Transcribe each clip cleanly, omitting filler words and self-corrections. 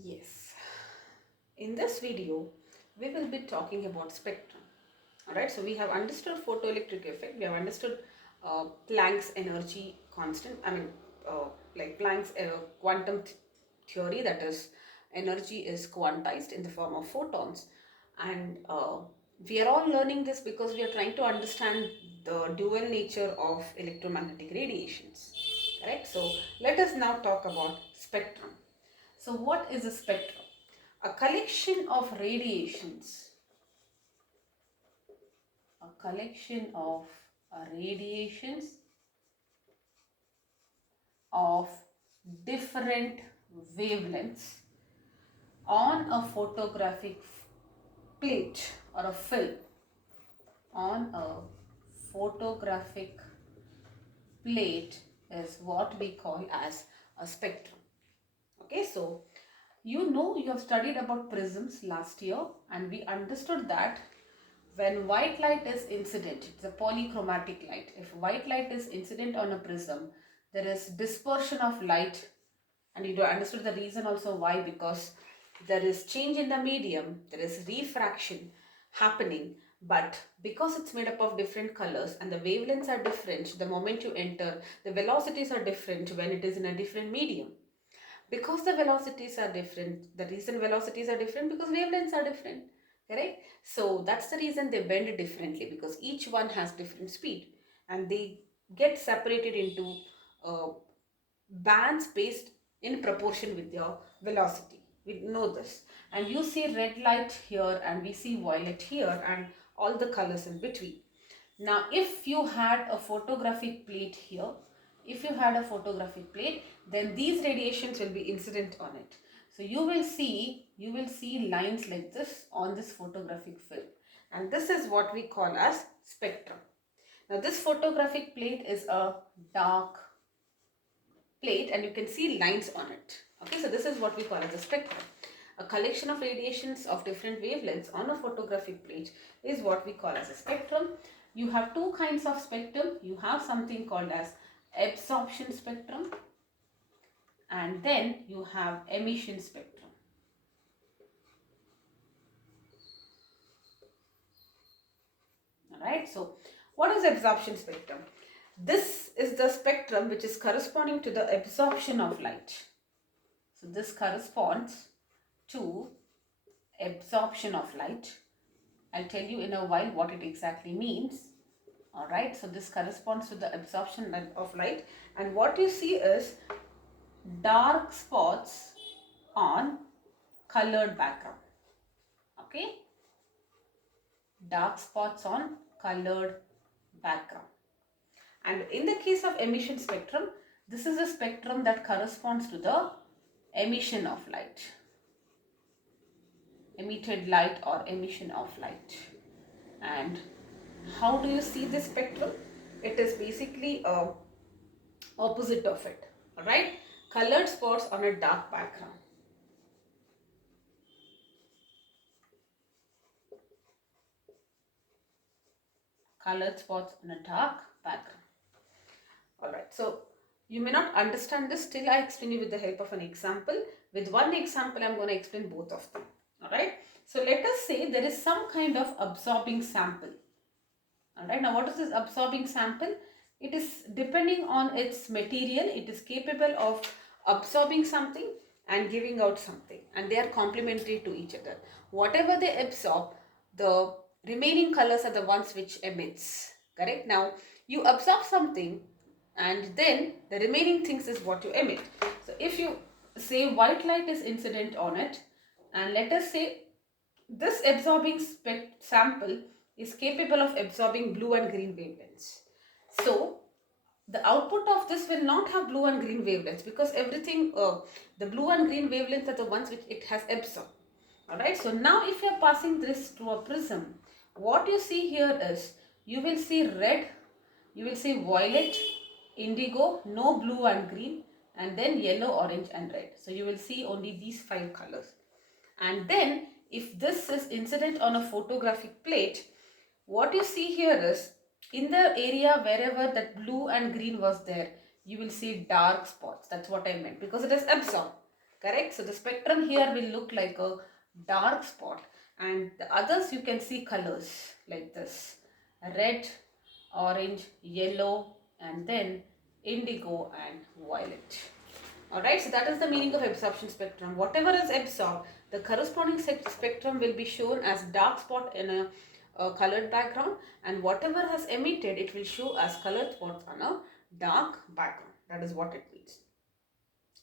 Yes, in this video, we will be talking about spectrum. Alright, so we have understood photoelectric effect, we have understood Planck's energy constant, like Planck's quantum theory, that is, energy is quantized in the form of photons. And we are all learning this because we are trying to understand the dual nature of electromagnetic radiations. Correct? So let us now talk about spectrum. So what is a spectrum? A collection of radiations, a collection of radiations of different wavelengths on a photographic plate or a film, on a photographic plate is what we call as a spectrum. Okay, so you have studied about prisms last year, and we understood that when white light is incident, it's a polychromatic light. If white light is incident on a prism, there is dispersion of light, and you understood the reason also why, because there is change in the medium, there is refraction happening, but because it's made up of different colors and the wavelengths are different, the moment you enter, the velocities are different when it is in a different medium. Because the velocities are different, the reason velocities are different because wavelengths are different, correct? So that's the reason they bend differently, because each one has different speed and they get separated into uh, bands based in proportion with your velocity. We know this, and you see red light here and we see violet here and all the colors in between. Now if you had a photographic plate here, if you had a photographic plate, then these radiations will be incident on it. So you will see lines like this on this photographic film, and this is what we call as spectrum. Now this photographic plate is a dark plate and you can see lines on it. Okay, so this is what we call as a spectrum. A collection of radiations of different wavelengths on a photographic plate is what we call as a spectrum. You have two kinds of spectrum. You have something called as absorption spectrum, and then you have emission spectrum. Alright, so what is absorption spectrum? This is the spectrum which is corresponding to the absorption of light. So this corresponds to absorption of light. I'll tell you in a while what it exactly means. Alright, so this corresponds to the absorption of light, and what you see is dark spots on colored background. Okay, dark spots on colored background. And in the case of emission spectrum, this is a spectrum that corresponds to the emission of light, emitted light or emission of light. And how do you see this spectrum? It is basically opposite of it. All right, colored spots on a dark background. Colored spots on a dark background. Alright, so you may not understand this till I explain you with the help of an example. With one example, I'm going to explain both of them. Alright, so let us say there is some kind of absorbing sample. Alright, now what is this absorbing sample? It is depending on its material, it is capable of absorbing something and giving out something, and they are complementary to each other. Whatever they absorb, the remaining colors are the ones which emits. Correct? Now you absorb something and then the remaining things is what you emit. So if you say white light is incident on it, and let us say this absorbing sample is capable of absorbing blue and green wavelengths. So the output of this will not have blue and green wavelengths, because everything, the blue and green wavelengths are the ones which it has absorbed. Alright, so now if you are passing this to a prism, what you see here is, you will see red, you will see violet, indigo, no blue and green, and then yellow, orange and red. So you will see only these 5 colors. And then if this is incident on a photographic plate, what you see here is, in the area wherever that blue and green was there, you will see dark spots. That's what I meant, because it is absorbed. correct? So the spectrum here will look like a dark spot, and the others you can see colors like this: red, orange, yellow, and then indigo and violet. Alright, so that is the meaning of absorption spectrum. Whatever is absorbed, the corresponding spectrum will be shown as dark spot in a colored background, and whatever has emitted, it will show as colored spots on a dark background. That is what it means.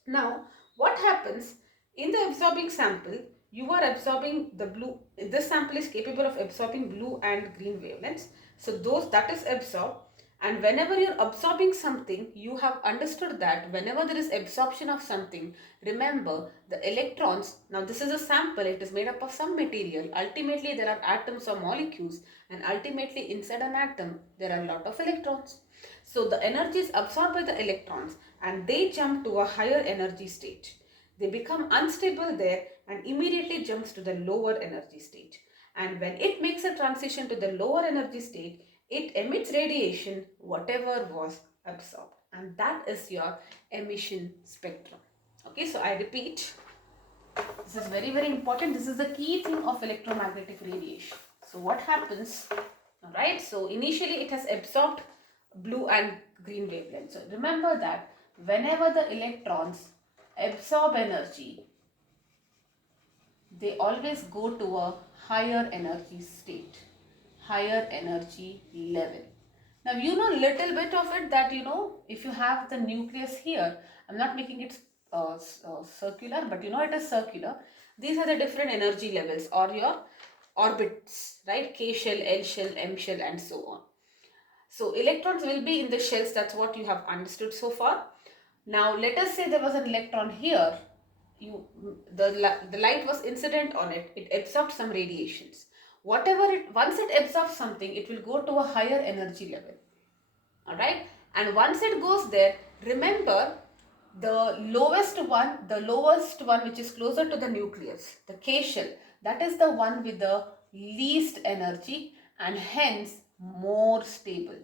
Now, what happens in the absorbing sample? You are absorbing the blue. This sample is capable of absorbing blue and green wavelengths. So those that is absorbed. And whenever you're absorbing something, you have understood that whenever there is absorption of something, remember the electrons. Now this is a sample. It is made up of some material. Ultimately, there are atoms or molecules, and ultimately inside an atom, there are a lot of electrons. So the energy is absorbed by the electrons, and they jump to a higher energy state. They become unstable there and immediately jumps to the lower energy state. And when it makes a transition to the lower energy state, it emits radiation, whatever was absorbed. And that is your emission spectrum. Okay, so I repeat, this is very, very important. This is the key thing of electromagnetic radiation. So what happens? Alright, so initially it has absorbed blue and green wavelengths. So remember that whenever the electrons absorb energy, they always go to a higher energy state, higher energy level. Now you know little bit of it, that if you have the nucleus here, I'm not making it circular, but it is circular. These are the different energy levels or your orbits, right? K shell, L shell, M shell, and so on. So electrons will be in the shells. That's what you have understood so far. Now let us say there was an electron here. The light was incident on it. It absorbed some radiations. Once it absorbs something, it will go to a higher energy level. Alright? And once it goes there, remember the lowest one which is closer to the nucleus, the K shell, that is the one with the least energy and hence more stable.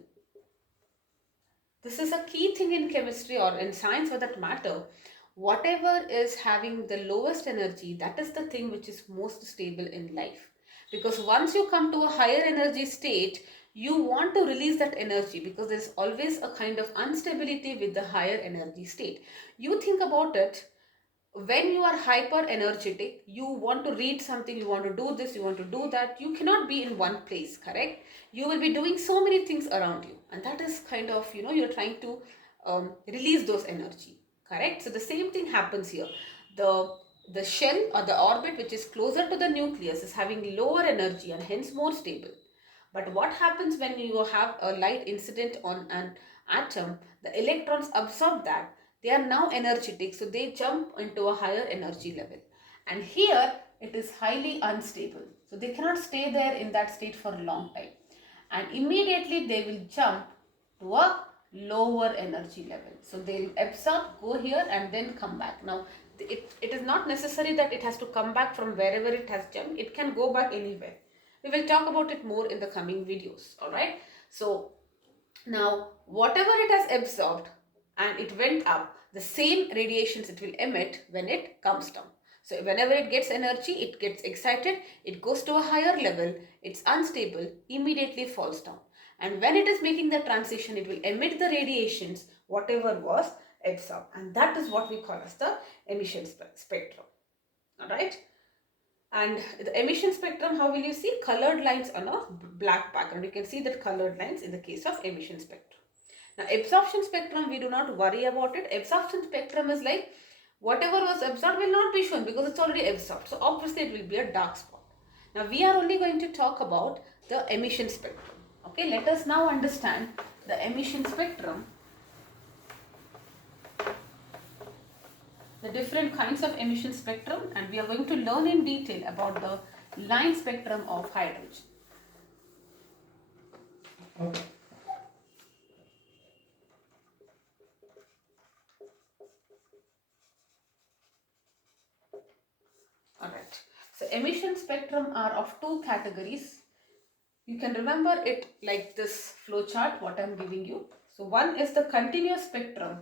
This is a key thing in chemistry or in science for that matter. Whatever is having the lowest energy, that is the thing which is most stable in life. Because once you come to a higher energy state, you want to release that energy, because there's always a kind of instability with the higher energy state. You think about it, when you are hyper energetic, you want to read something, you want to do this, you want to do that, you cannot be in one place, correct? You will be doing so many things around you, and that is kind of, you're trying to release those energy, correct? So the same thing happens here. The shell or the orbit which is closer to the nucleus is having lower energy and hence more stable. But what happens when you have a light incident on an atom? The electrons absorb that. They are now energetic, so they jump into a higher energy level. And here it is highly unstable. So they cannot stay there in that state for a long time. And immediately they will jump to a lower energy level. So they will absorb, go here and then come back. Now it is not necessary that it has to come back from wherever it has jumped. It can go back anywhere. We will talk about it more in the coming videos. Alright. So now whatever it has absorbed and it went up, the same radiations it will emit when it comes down. So whenever it gets energy, it gets excited, it goes to a higher level, it's unstable, immediately falls down. And when it is making the transition, it will emit the radiations, whatever was absorbed. And that is what we call as the emission spectrum. Alright. And the emission spectrum, how will you see? Colored lines on a black background. You can see that colored lines in the case of emission spectrum. Now absorption spectrum, we do not worry about it. Absorption spectrum is like whatever was absorbed will not be shown because it's already absorbed. So obviously it will be a dark spot. Now we are only going to talk about the emission spectrum. Okay, let us now understand the emission spectrum, the different kinds of emission spectrum, and we are going to learn in detail about the line spectrum of hydrogen. Okay. Alright. So emission spectrum are of two categories. You can remember it like this flow chart what I am giving you. So one is the continuous spectrum,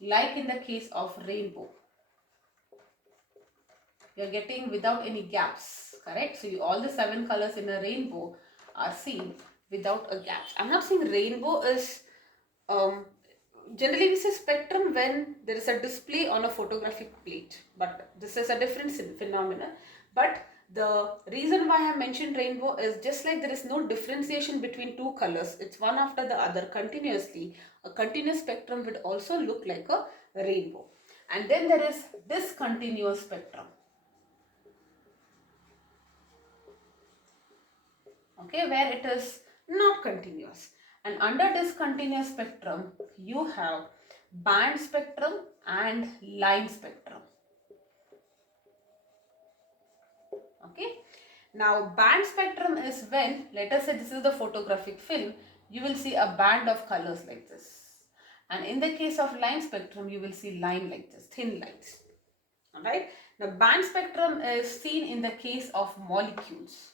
like in the case of rainbow. you're getting without any gaps, correct? So all the 7 colors in a rainbow are seen without a gaps. I'm not saying rainbow is, generally we say spectrum when there is a display on a photographic plate, but this is a different phenomenon. But the reason why I mentioned rainbow is just like there is no differentiation between two colors, it's one after the other continuously. A continuous spectrum would also look like a rainbow. And then there is discontinuous spectrum. Okay, where it is not continuous. And under discontinuous spectrum, you have band spectrum and line spectrum. Okay. Now, band spectrum is when, let us say this is the photographic film, you will see a band of colors like this. And in the case of line spectrum, you will see line like this, thin lines. Alright. Now, band spectrum is seen in the case of molecules.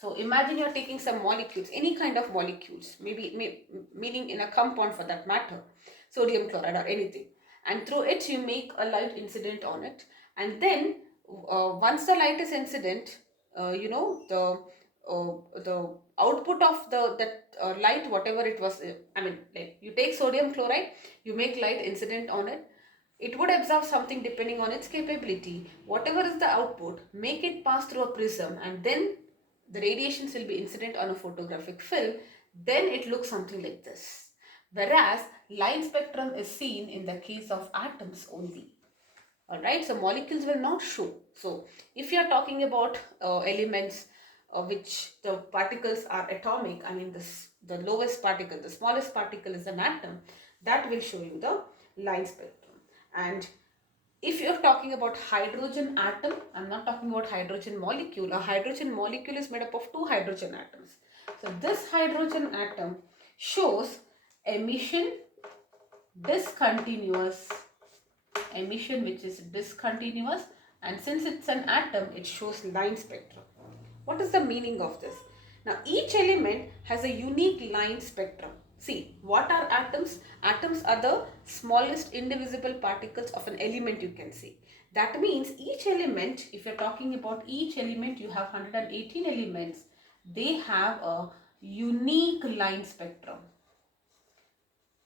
So imagine you're taking some molecules, any kind of molecules, meaning in a compound for that matter, sodium chloride or anything, and through it you make a light incident on it, and then once the light is incident, the output of that light, whatever it was, like you take sodium chloride, you make light incident on it, it would absorb something depending on its capability. Whatever is the output, make it pass through a prism, and then the radiations will be incident on a photographic film. Then it looks something like this. Whereas line spectrum is seen in the case of atoms only. Alright, so molecules will not show. So if you are talking about elements which the particles are atomic, the lowest particle, the smallest particle is an atom, that will show you the line spectrum. And if you're talking about hydrogen atom, I'm not talking about hydrogen molecule. A hydrogen molecule is made up of 2 hydrogen atoms. So this hydrogen atom shows emission, discontinuous emission, which is discontinuous, and since it's an atom, it shows line spectrum. What is the meaning of this? Now each element has a unique line spectrum. See, what are atoms? Atoms are the smallest indivisible particles of an element, you can see. That means each element, if you're talking about each element, you have 118 elements. They have a unique line spectrum.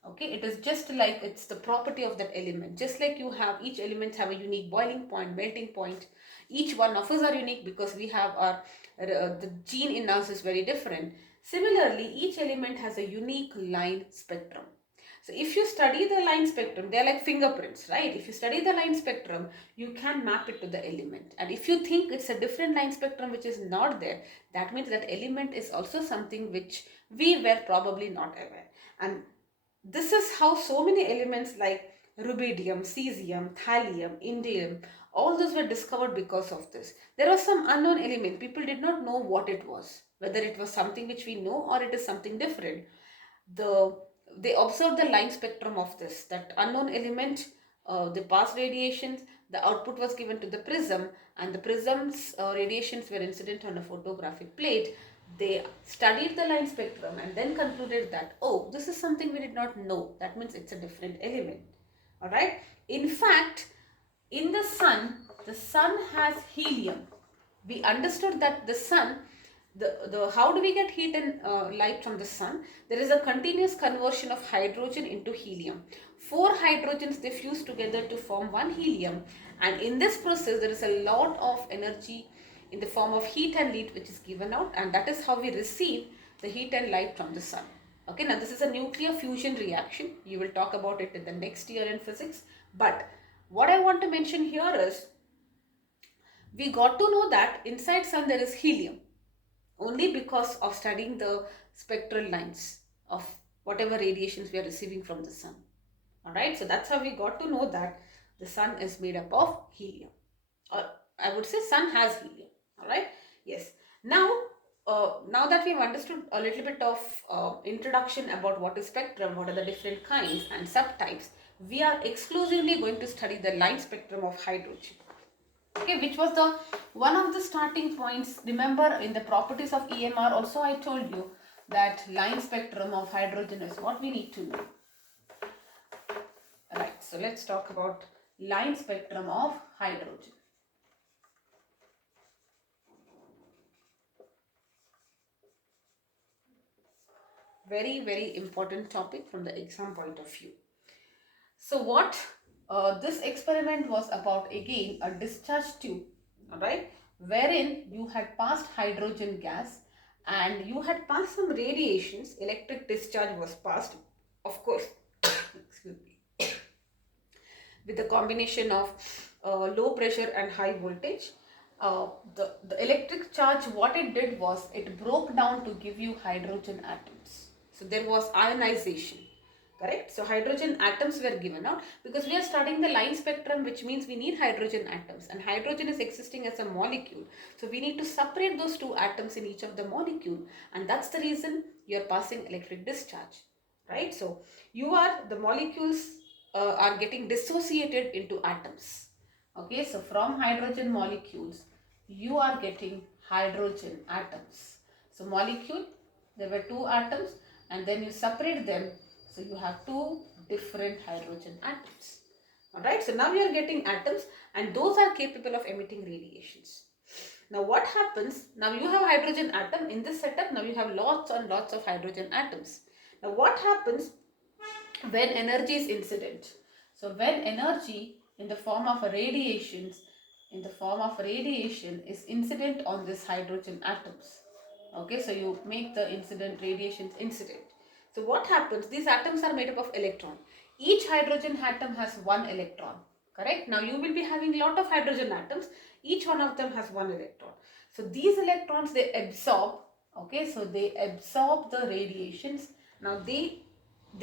Okay, it is just like it's the property of that element. Just like you have, each element have a unique boiling point, melting point. Each one of us are unique because we have our, the gene in us is very different. Similarly, each element has a unique line spectrum. So if you study the line spectrum, they are like fingerprints, right? If you study the line spectrum, you can map it to the element. And if you think it's a different line spectrum which is not there, that means that element is also something which we were probably not aware. And this is how so many elements like rubidium, cesium, thallium, indium, all those were discovered because of this. There was some unknown element. People did not know what it was, whether it was something which we know or it is something different. They observed the line spectrum of this, that unknown element, the past radiations, the output was given to the prism, and the prism's radiations were incident on a photographic plate. They studied the line spectrum and then concluded that, oh, this is something we did not know. That means it's a different element. Alright. In fact, in the sun has helium. We understood that the sun, how do we get heat and light from the sun? There is a continuous conversion of hydrogen into helium. 4 hydrogens, they fuse together to form 1 helium, and in this process there is a lot of energy in the form of heat and light which is given out, and that is how we receive the heat and light from the sun. Okay, now this is a nuclear fusion reaction. You will talk about it in the next year in physics. But what I want to mention here is, we got to know that inside sun there is helium only because of studying the spectral lines of whatever radiations we are receiving from the sun. Alright, so that's how we got to know that the sun is made up of helium. Or I would say sun has helium. Alright, yes. Now that we've understood a little bit of introduction about what is spectrum, what are the different kinds and subtypes, we are exclusively going to study the line spectrum of hydrogen. Okay, which was the one of the starting points. Remember, in the properties of EMR also I told you that line spectrum of hydrogen is what we need to know. Right, so let's talk about line spectrum of hydrogen. Very, very important topic from the exam point of view. So what this experiment was about, again, a discharge tube, all right, wherein you had passed hydrogen gas and you had passed some radiations. Electric discharge was passed, of course, excuse me, with the combination of low pressure and high voltage. The electric charge, what it did was it broke down to give you hydrogen atoms. So there was ionization, correct? So hydrogen atoms were given out because we are studying the line spectrum, which means we need hydrogen atoms, and hydrogen is existing as a molecule. So we need to separate those two atoms in each of the molecule, and that's the reason you are passing electric discharge, right? So you are the molecules are getting dissociated into atoms. Okay, so from hydrogen molecules, you are getting hydrogen atoms. So molecule, there were two atoms, and then you separate them. So you have two different hydrogen atoms. Alright, so now you are getting atoms, and those are capable of emitting radiations. Now what happens, now you have hydrogen atom in this setup, now you have lots and lots of hydrogen atoms. Now what happens when energy is incident? So when energy in the form of radiations, is incident on this hydrogen atoms. Okay, so you make the incident radiations incident. So what happens? These atoms are made up of electron. Each hydrogen atom has one electron. Correct? Now you will be having lot of hydrogen atoms. Each one of them has one electron. So these electrons, they absorb. Okay, so they absorb the radiations. Now they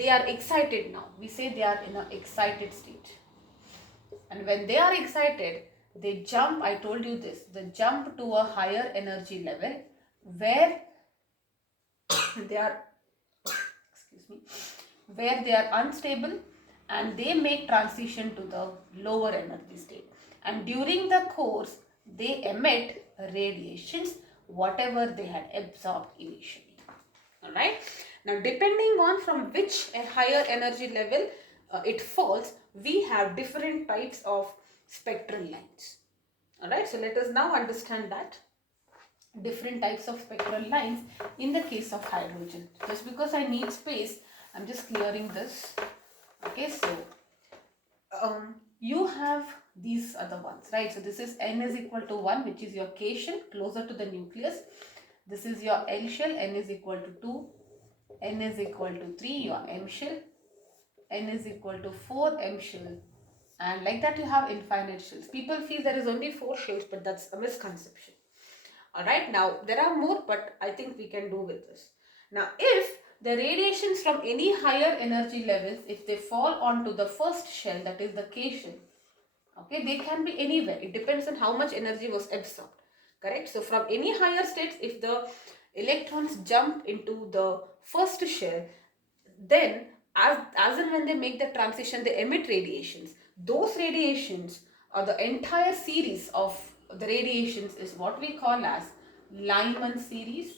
are excited now. We say they are in an excited state. And when they are excited, they jump, I told you this, they jump to a higher energy level where they are, excuse me, where they are unstable, and they make transition to the lower energy state. And during the course, they emit radiations, whatever they had absorbed initially. Alright. Now depending on from which a higher energy level it falls, we have different types of spectral lines. Alright. So let us now understand that different types of spectral lines in the case of hydrogen. Just because I need space, I'm just clearing this. Okay. So you have these other ones, right? So this is N is equal to 1, which is your K shell closer to the nucleus. This is your L shell, N is equal to 2, N is equal to 3, your M shell, N is equal to 4, M shell, and like that you have infinite shells. People feel there is only 4 shells, but that's a misconception. Alright, now there are more, but I think we can do with this. Now if the radiations from any higher energy levels, if they fall onto the first shell, that is the K shell, okay, they can be anywhere. It depends on how much energy was absorbed. Correct? So from any higher states, if the electrons jump into the first shell, then as and when they make the transition, they emit radiations. Those radiations, or the entire series of the radiations, is what we call as Lyman series.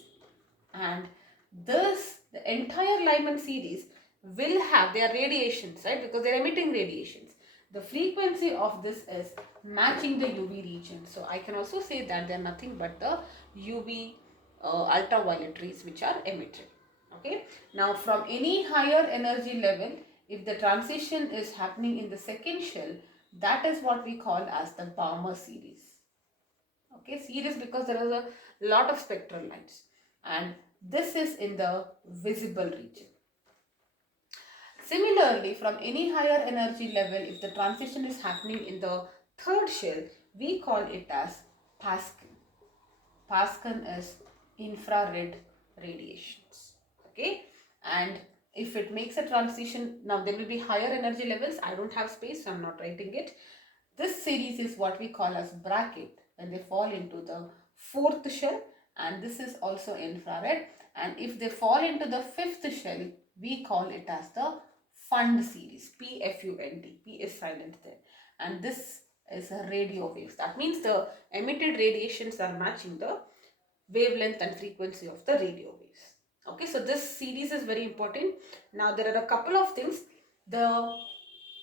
And this, the entire Lyman series will have their radiations, right? Because they're emitting radiations. The frequency of this is matching the UV region. So I can also say that they're nothing but the UV ultraviolet rays which are emitted. Okay. Now from any higher energy level, if the transition is happening in the second shell, that is what we call as the Balmer series. Okay, series because there is a lot of spectral lines, and this is in the visible region. Similarly, from any higher energy level, if the transition is happening in the third shell, we call it as Pascan. Pascan is infrared radiations. Okay, and if it makes a transition, now there will be higher energy levels. I don't have space, so I'm not writing it. This series is what we call as bracket when they fall into the fourth shell, and this is also infrared. And if they fall into the fifth shell, we call it as the Fund series, PFUND. P is silent there. And this is a radio waves. That means the emitted radiations are matching the wavelength and frequency of the radio waves. Okay, so this series is very important. Now there are a couple of things. The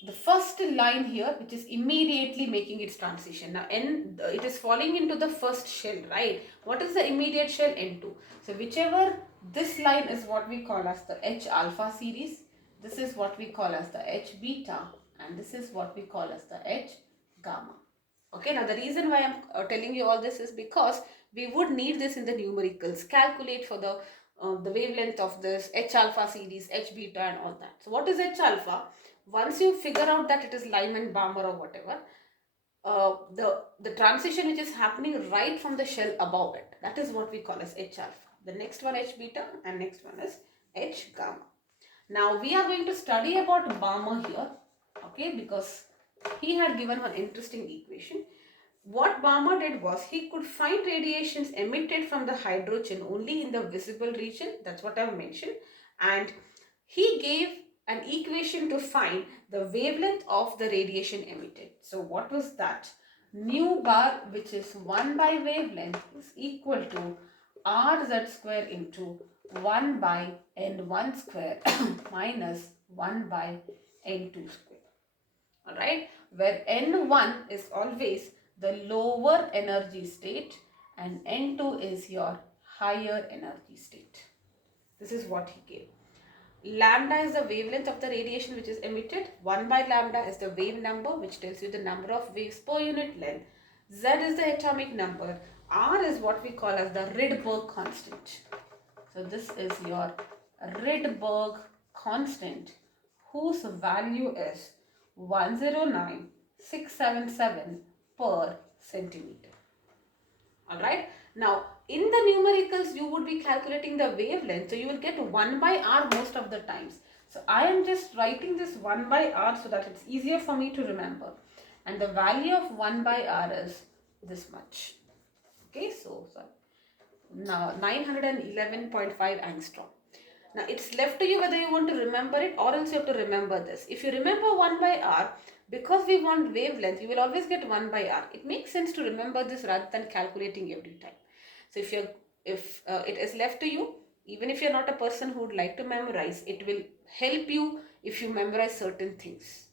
the first line here, which is immediately making its transition. Now it is falling into the first shell, right? What is the immediate shell? N2. So whichever, this line is what we call as the H alpha series, this is what we call as the H beta, and this is what we call as the H gamma. Okay, now the reason why I'm telling you all this is because we would need this in the numericals. Calculate for the wavelength of this H alpha series, H beta and all that. So what is H alpha? Once you figure out that it is Lyman Balmer or whatever, the transition which is happening right from the shell above it, that is what we call as H alpha. The next one H beta and next one is H gamma. Now we are going to study about Balmer here, okay, because he had given one interesting equation. What Balmer did was he could find radiations emitted from the hydrogen only in the visible region, that's what I've mentioned, and he gave an equation to find the wavelength of the radiation emitted. So what was that? Nu bar, which is 1 by wavelength, is equal to Rz square into 1 by N1 square minus 1 by N2 square. Alright, where N1 is always the lower energy state and N2 is your higher energy state. This is what he gave. Lambda is the wavelength of the radiation which is emitted. 1 by lambda is the wave number, which tells you the number of waves per unit length. Z is the atomic number. R is what we call as the Rydberg constant. So this is your Rydberg constant, whose value is 109,677 per centimeter. Alright. Now, in the numericals, you would be calculating the wavelength. So, you will get 1 by R most of the times. So, I am just writing this 1 by R so that it's easier for me to remember. And the value of 1 by R is this much. Okay. So, now 911.5 angstrom. Now, it's left to you whether you want to remember it or else you have to remember this. If you remember 1 by R, because we want wavelength, you will always get 1 by R. It makes sense to remember this rather than calculating every time. So if it is left to you, even if you're not a person who would like to memorize, it will help you if you memorize certain things.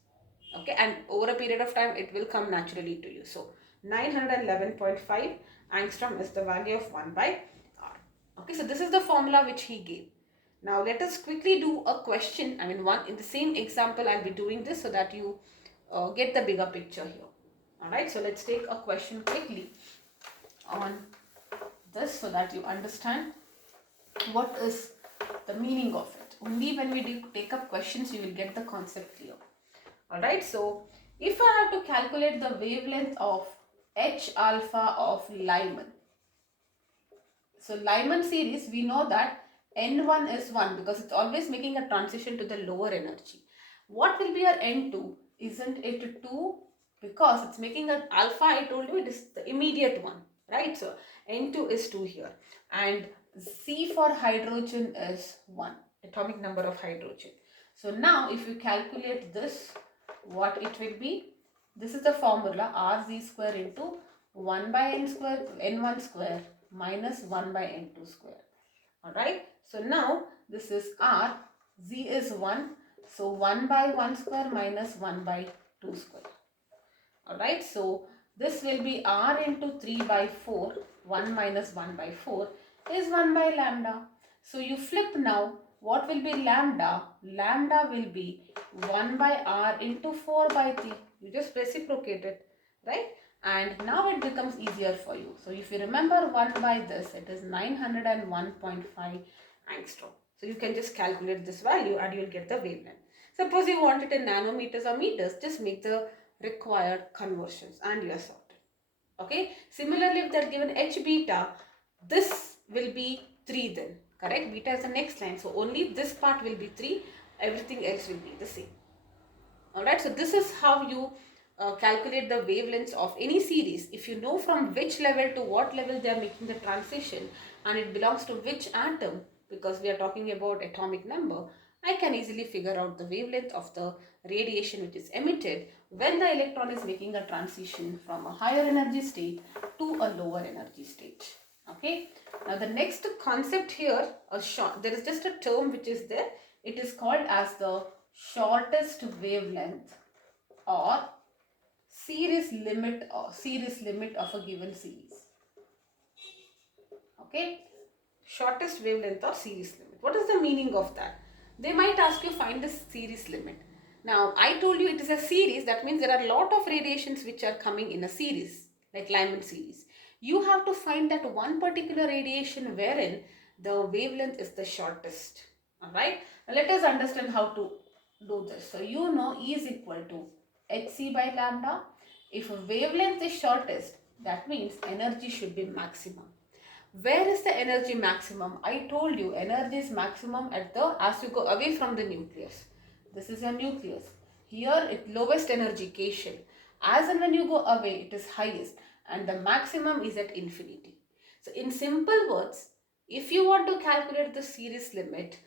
Okay, and over a period of time, it will come naturally to you. So 911.5 angstrom is the value of 1 by R. Okay, so this is the formula which he gave. Now let us quickly do a question. I mean, in the same example, I'll be doing this so that you get the bigger picture here. Alright, so let's take a question quickly on this so that you understand what is the meaning of it. Only when we do take up questions, you will get the concept clear. Alright, so if I have to calculate the wavelength of H alpha of Lyman. So Lyman series, we know that N1 is 1 because it's always making a transition to the lower energy. What will be your N2? Isn't it 2? Because it's making an alpha, I told you it is the immediate one, right? So N2 is 2 here. And C for hydrogen is 1, atomic number of hydrogen. So now if you calculate this, what it will be? This is the formula, Rz square into 1 by N square, N1 square minus 1 by N2 square. Alright, so now this is R, Z is 1, so 1 by 1 square minus 1 by 2 square. Alright, so this will be R into 3 by 4, 1 minus 1 by 4 is 1 by lambda. So you flip now, what will be lambda? Lambda will be 1 by R into 4 by 3. You just reciprocate it, right? And now it becomes easier for you. So if you remember 1 by this, it is 901.5 angstrom. So you can just calculate this value and you'll get the wavelength. Suppose you want it in nanometers or meters, just make the required conversions and you are sorted. Okay. Similarly, if they're given H beta, this will be 3 then. Correct? Beta is the next line. So only this part will be 3. Everything else will be the same. Alright. So this is how you calculate the wavelengths of any series. If you know from which level to what level they are making the transition and it belongs to which atom, because we are talking about atomic number, I can easily figure out the wavelength of the radiation which is emitted when the electron is making a transition from a higher energy state to a lower energy state. Okay. Now the next concept here, there is just a term which is there. It is called as the shortest wavelength or series limit of a given series. Okay, shortest wavelength or series limit. What is the meaning of that? They might ask you find the series limit. Now I told you it is a series, that means there are a lot of radiations which are coming in a series, like Lyman series. You have to find that one particular radiation wherein the wavelength is the shortest. Alright, now let us understand how to do this. So you know E is equal to hc by lambda. If a wavelength is shortest, that means energy should be maximum. Where is the energy maximum? I told you energy is maximum at the, as you go away from the nucleus. This is a nucleus. Here it lowest energy K shell. As and when you go away, it is highest, and the maximum is at infinity. So in simple words, if you want to calculate the series limit,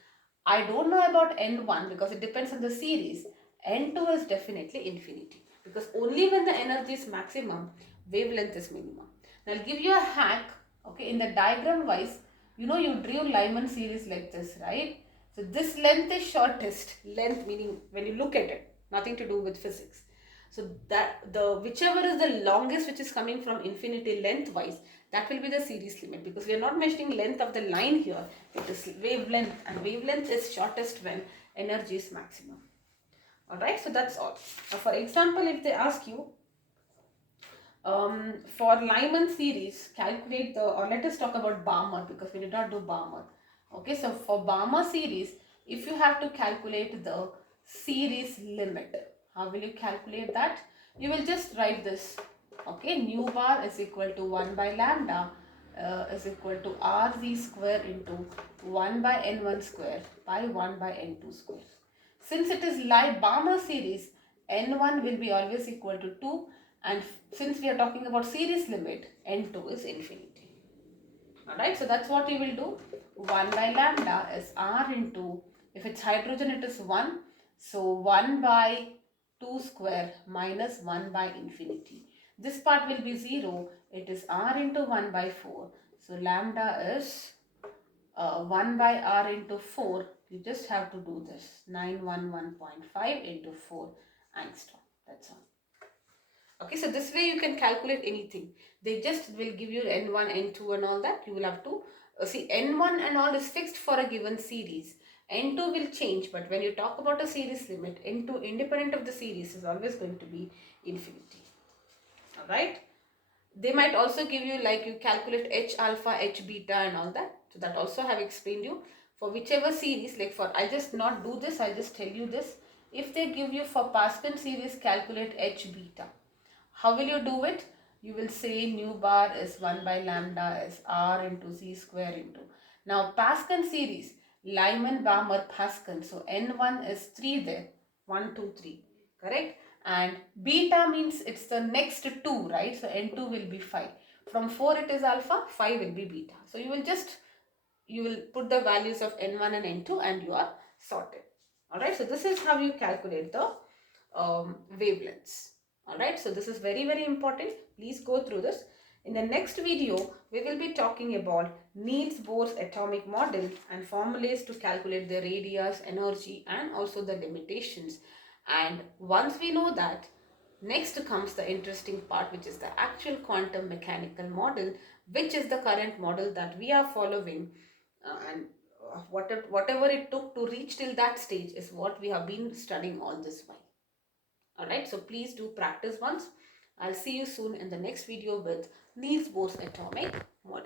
I don't know about N1 because it depends on the series. N2 is definitely infinity, because only when the energy is maximum, wavelength is minimum. Now I'll give you a hack. Okay, in the diagram wise, you know you drew Lyman series like this, right? So this length is shortest. Length meaning when you look at it, nothing to do with physics. So that the whichever is the longest which is coming from infinity lengthwise, that will be the series limit, because we are not measuring length of the line here. It is wavelength, and wavelength is shortest when energy is maximum. Alright, so that's all. Now for example, if they ask you for Lyman series, calculate the, or let us talk about Balmer because we did not do Balmer. Okay, so for Balmer series, if you have to calculate the series limit, how will you calculate that? You will just write this. Okay, nu bar is equal to 1 by lambda is equal to rz square into 1 by n1 square by 1 by n2 square. Since it is Balmer series, n1 will be always equal to 2, and since we are talking about series limit, n2 is infinity. Alright, so that's what you will do. 1 by lambda is r into, if it's hydrogen it is 1, so 1 by 2 square minus 1 by infinity. This part will be 0, it is r into 1 by 4, so lambda is 1 by r into 4, you just have to do this, 911.5 into 4 angstrom, that's all. Okay, so this way you can calculate anything. They just will give you N1, N2 and all that. You will have to see N1 and all is fixed for a given series. N2 will change, but when you talk about a series limit, N2 independent of the series is always going to be infinity. Alright. They might also give you, like, you calculate H alpha, H beta and all that. So that also I have explained you. For whichever series, like for, I just not do this, I just tell you this. If they give you for Pascal series, calculate H beta. How will you do it? You will say nu bar is 1 by lambda is r into z square into. Now Pascal series, Lyman, Balmer, Pascal. So N1 is 3 there. 1, 2, 3. Correct? And beta means it's the next 2, right? So N2 will be 5. From 4 it is alpha, 5 will be beta. So you will put the values of N1 and N2 and you are sorted. Alright, so this is how you calculate the wavelengths. Alright, so this is very, very important. Please go through this. In the next video, we will be talking about Niels Bohr's atomic model and formulas to calculate the radius, energy and also the limitations. And once we know that, next comes the interesting part, which is the actual quantum mechanical model, which is the current model that we are following, and whatever it took to reach till that stage is what we have been studying all this while. Alright, so please do practice once. I'll see you soon in the next video with Niels Bohr's atomic model.